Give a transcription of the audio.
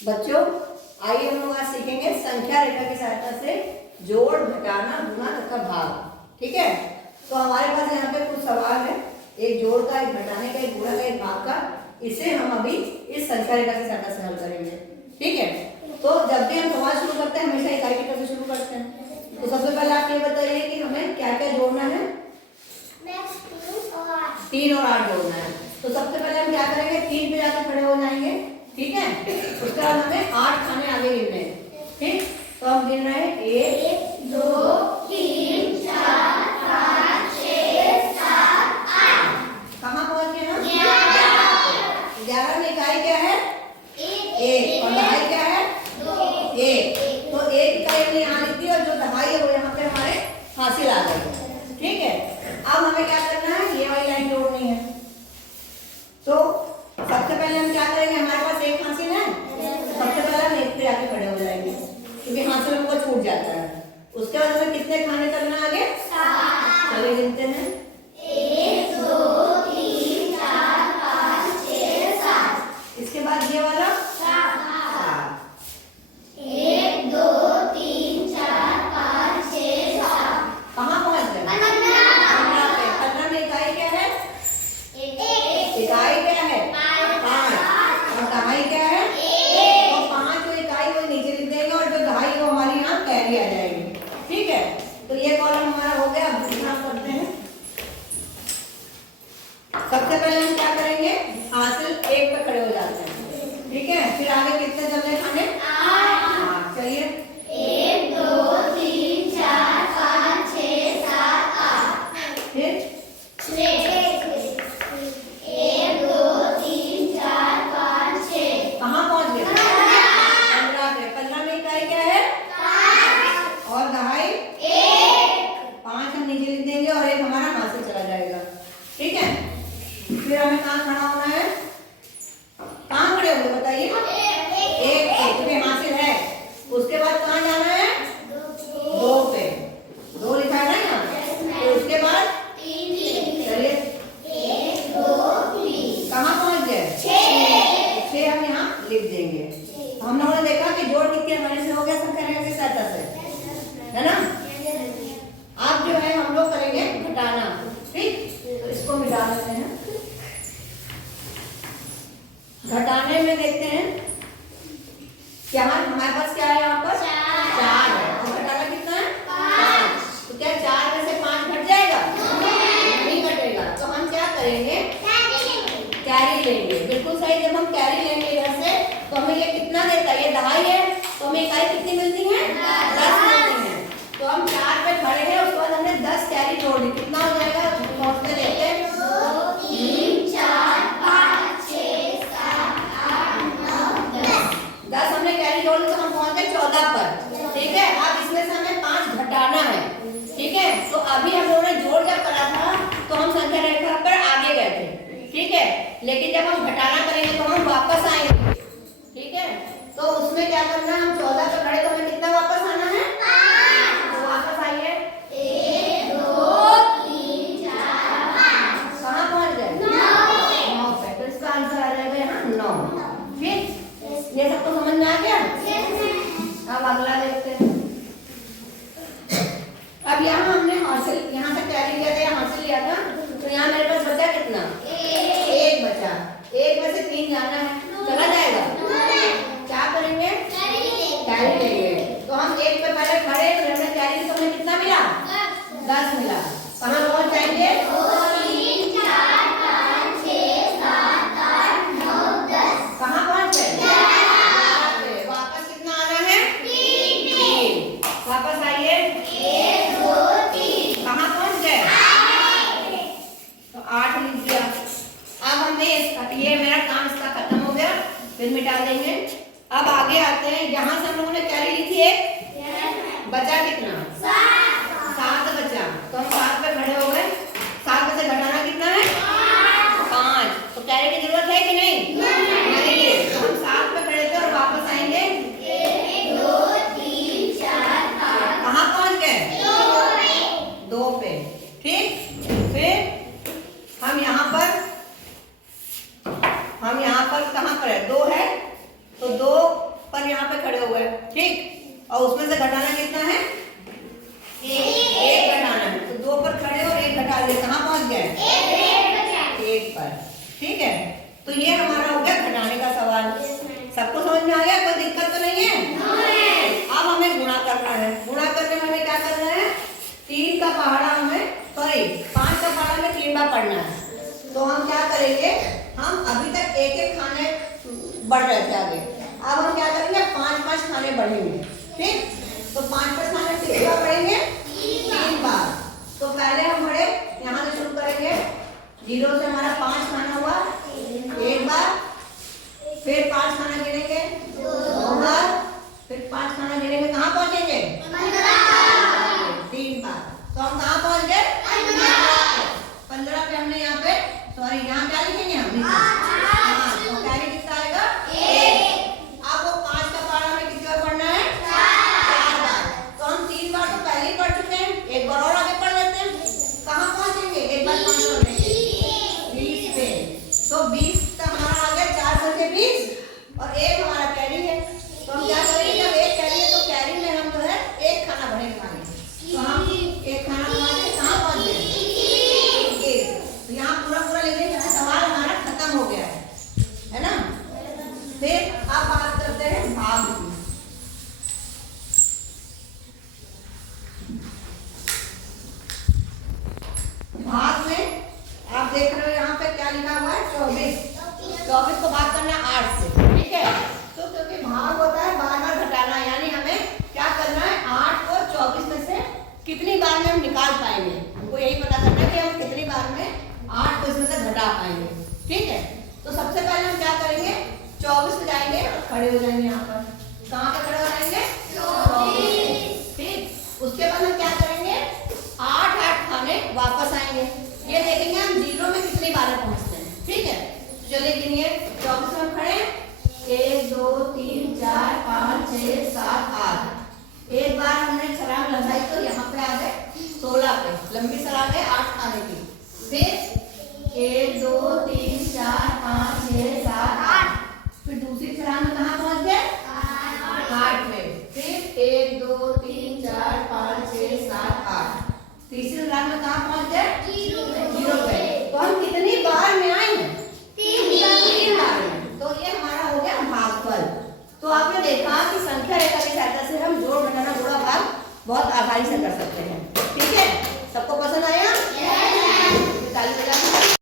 बच्चों आइए हम लोग आज सीखेंगे संख्या रेखा की सहायता से जोड़, घटाना, गुणा तथा भाग। ठीक है, तो हमारे पास यहाँ पे कुछ सवाल है, एक जोड़ का, एक घटाने का, एक गुणा का, एक भाग का। इसे हम अभी इस संख्या रेखा की सहायता से हल करेंगे। ठीक है, तो जब भी हम सवाल शुरू करते हैं हमेशा इकाई की तरफ से शुरू करते हैं। तो सबसे पहले आप ये बताइए कि हमें क्या क्या जोड़ना है। 3 और 8 जोड़ना है। तो सबसे पहले हम क्या करेंगे, 3 पे जाकर खड़े हो जाएंगे। ठीक है, उसके बाद हमें 8 खाने आगे गिनने हैं। ठीक, तो हम गिन रहे हैं 1 2 3 4 5 6 7 8। कहाँ पहुंच गए हम? 11 में इकाई क्या है? 1 और दहाई क्या है? 1। तो 1 इकाई हमने यहाँ लिख दी और जो दहाई है वो यहाँ पे हमारे हासिल आ गई। ठीक है, अब हमें क्या करना है, ये वाली लाइन जोड़नी है। तो सबसे पहले हम क्या करेंगे, हमारे पास एक हासिल है, सबसे पहले हम 1 पे जाके खड़े हो जाएंगे क्योंकि हासिल हमको छूट जाता है। उसके बाद हमें कितने खाने करना है आगे? 7। चलिए गिनते हैं 1 2 3 4 5 6 7। इसके बाद ये वाला 7। 1 2 3 4 5 6 7। कहाँ पहुंच गए? 15 पे। 15 में इकाई क्या है? इकाई क्या है? 5 और दहाई क्या है? 1। तो 5 जो इकाई वो नीचे लिख देंगे और जो दहाई वो हमारी यहाँ कैरी आ जाएगी। ठीक है, तो ये कॉलम हमारा हो गया। अब दूसरा करते हैं। सबसे पहले हम क्या करेंगे, हासिल 1 पे खड़े हो जाते हैं। ठीक है, फिर आगे कितने चल रहे खाने? 8। चलिए 1 2 3 4 5 6 7 8। फिर 6 1 2 3 4 5 6। कहाँ पहुंच गए? 15 पे। 15 में इकाई क्या है? 5 और दहाई 1। 5 हम नीचे लिख देंगे और 1 हमारा हाथ से चला जाएगा। ठीक है, फिर हमें कहाँ खड़ा होना है? कहाँ खड़े होंगे बताइए? 1 पे, क्योंकि हासिल है। उसके बाद कहाँ जाना है? 2 पे। 2 लिखा है ना यहाँ, तो उसके बाद 3। चलिए 1 2 3। कहाँ पहुंच गए? 6 हम यहाँ लिख देंगे। हम लोगों ने देखा कि जोड़ कितनी आसानी से हो गया संख्या रेखा की सहायता से, है ना। अब जो है हम लोग करेंगे घटाना। ठीक, तो इसको मिटा लेते हैं। घटाने में देखते हैं क्या हमारे पास क्या है, यहाँ पर 4 है। तो घटाना कितना है? 5। तो क्या 4 में से 5 घट जाएगा? नहीं घटेगा। तो हम क्या करेंगे, कैरी लेंगे। बिल्कुल सही, जब हम कैरी लेंगे इधर से तो हमें ये कितना देता है? ये दहाई है, तो हमें इकाई कितनी मिलती है? 10 मिलती है। तो हम 4 पे खड़े हैं, उसके बाद हमने 10 कैरी जोड़ दी। कितना हो जाएगा? पहुंचते लेते हैं 2 3 4 5 6 7 8 9 10 हमने कैरी जोड़ दी तो हम पहुंच गए 14 पर। ठीक है, अब इसमें से हमें 5 घटाना है। ठीक है, तो अभी हम लोगों ने जोड़ जब करा था तो हम संख्या रेखा पर आगे गए थे। ठीक है, लेकिन जब हम घटाना करेंगे तो हम वापस आएंगे। ठीक है, तो उसमें क्या करना है, हम 14 पे खड़े तो हमें कितना वापस आना है? 5। तो वापस आइए 1 2 3 4 5। कहाँ पहुंच गए? 9 पे। तो इसका आंसर आ जाएगा यहाँ 9। फिर ये सबको समझ में आ गया? अब अगला देखते हैं। अब यहाँ हमने हासिल, यहाँ से कैरी लिया था, हासिल लिया था, तो यहाँ मेरे पास बचा कितना? 1 बचा। 1 में से 3 जाना है, चला जाएगा? क्या करेंगे? कैरी लेंगे। तो हम 1 पे पहले खड़े, तो हमने कैरी तो हमें कितना मिला? 10 मिला। कहाँ पहुंच जाएंगे? 2 3 4 5 6 7 8 9 10। कहाँ पहुंच गए? 11 पे। वापस कितना आना है? 3। वापस आइए 1 2 3। कहाँ पहुंच गए? 8। तो 8 लिख दिया। अब हमने ये मेरा काम इसका खत्म हो गया, फिर मिटा देंगे। अब आगे आते हैं, यहाँ से हम लोगों ने कैरी ली थी 1, बचा कितना? 7 बचा। तो हम 7 पे खड़े हो गए। 7 में से घटाना कितना है? 5। तो कैरी की जरूरत है कि नहीं? नहीं है। तो हम 7 पे खड़े थे और वापस आएंगे 1 2 3 4 5। कहाँ पहुंच गए? 2 पे। ठीक, फिर हम यहाँ पर कहाँ पर है? 2 है, तो 2 और उसमें से घटाना कितना है? एक घटाना है। तो 2 पर खड़े और 1 घटा दिए, कहाँ पहुंच गए? 1 पर। ठीक है, तो ये हमारा हो गया घटाने का सवाल। सबको समझ में आ गया? कोई दिक्कत तो नहीं है? अब हमें गुणा करना है। गुणा करने में हमें क्या करना है? 3 का पहाड़ा हमें, सॉरी 5 का पहाड़ा में 3 बार पढ़ना है। तो हम क्या करेंगे, हम अभी तक एक खाने बढ़ रहे थे आगे, अब हम क्या करेंगे 5-5 खाने बढ़ेंगे। ठीक, तो 5-5 खाने कितनी बार बढ़ेंगे? 3 बार। तो पहले हम बढ़े यहाँ से शुरू करेंगे, 0 से हमारा 5 खाना हुआ 1 बार, फिर 5 खाना गिनेंगे 2 बार, फिर 5 खाना गिनेंगे, कहाँ पहुंचेंगे? 3 बार। तो हम कहाँ पहुंच गए? 15 पे हमने यहाँ पे, सॉरी यहाँ क्या लिखेंगे हम? तो कैरी कितना आएगा? 1। अब वो 5 का पहाड़ा में कितनी बार पढ़ना है? 4 बार। तो हम 3 बार तो पहले ही पढ़ चुके हैं, एक बार और आगे पढ़ लेते हैं। कहाँ पहुंचेंगे? एक बार 5 पढ़ लेंगे 20 पे। तो 20 का हमारा आ गया 4 से 20 और 1 हमारा कैरी है। तो हम क्या करेंगे, जब 1 कैरी है तो कैरी में हम जो है 1 खाना बढ़ेगा। तो हम 1 खाना बढ़ाते कहाँ पहुंच गए? तो यहाँ पूरा पूरा लिखेंगे, सवाल हमारा खत्म हो गया है ना। फिर अब बात करते हैं भाग की। भाग में आप देख रहे हो यहाँ पे क्या लिखा हुआ है? 24 को भाग करना 8 से। ठीक है, तो क्योंकि भाग होता है बार बार घटाना, यानी हमें क्या करना है 8 को 24 में से कितनी बार में हम निकाल पाएंगे। हमको यही पता करना है कि हम कितनी बार में 8 को इसमें से घटा पाएंगे। ठीक है, तो सबसे पहले हम क्या करेंगे, 24 पे जाएंगे और खड़े हो जाएंगे। यहाँ पर कहाँ पे खड़े हो जाएंगे? 24। ठीक, उसके बाद हम क्या करेंगे 8 खाने वापस आएंगे, ये देखेंगे हम 0 में कितनी बार पहुंचते हैं। ठीक है, चलिए गिनिए 24 में हम खड़े 1 2 3 4 5 6 7 8। एक बार हमने छलांग लगाई तो यहाँ पे आ गए 16 पे, लंबी छलांग है 8 खाने की। फिर 1 2 3